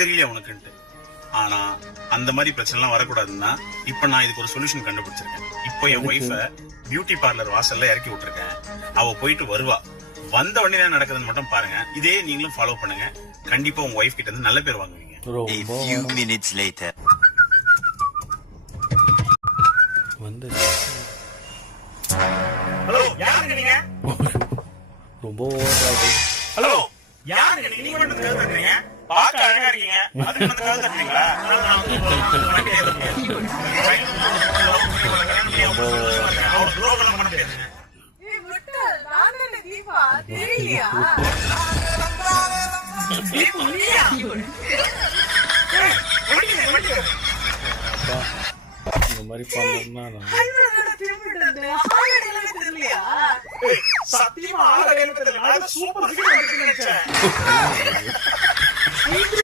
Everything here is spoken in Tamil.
தெரியல உனக்குன்ட்டு. ஆனா அந்த மாதிரி பிரச்சனை எல்லாம் வரக்கூடாதுன்னா இப்ப நான் இதுக்கு ஒரு சொல்யூஷன் கண்டுபிடிச்சிருக்கேன். இப்போ என் ஒய்ஃப பியூட்டி பார்லர் வாசல்ல இறக்கி விட்டுருக்கேன். அவ போயிட்டு வருவா. வந்த உடனே என்ன நடக்குதுன்னு மட்டும் பாருங்க. இதே நீங்களும் ஃபாலோ பண்ணுங்க. கண்டிப்பா உங்க ஒய்ஃப் கிட்ட இருந்து நல்ல பேர் வாங்குவீங்க. A few minutes later. வந்து ஹலோ, யாருங்க நீங்க? ரொம்ப ஓவரா ஹலோ, யாருங்க நீங்க? நீங்க மட்டும் கதை தட்டுறீங்க. பார்க்க அழகா இருக்கீங்க. அதுக்கு மட்டும் கதை தட்டுறீங்களா? அவர் துரோகம் பண்ண முடியாதுங்க. இந்த மாதிரி பண்ணோம்னா சத்தியமா ஆள சூப்பர்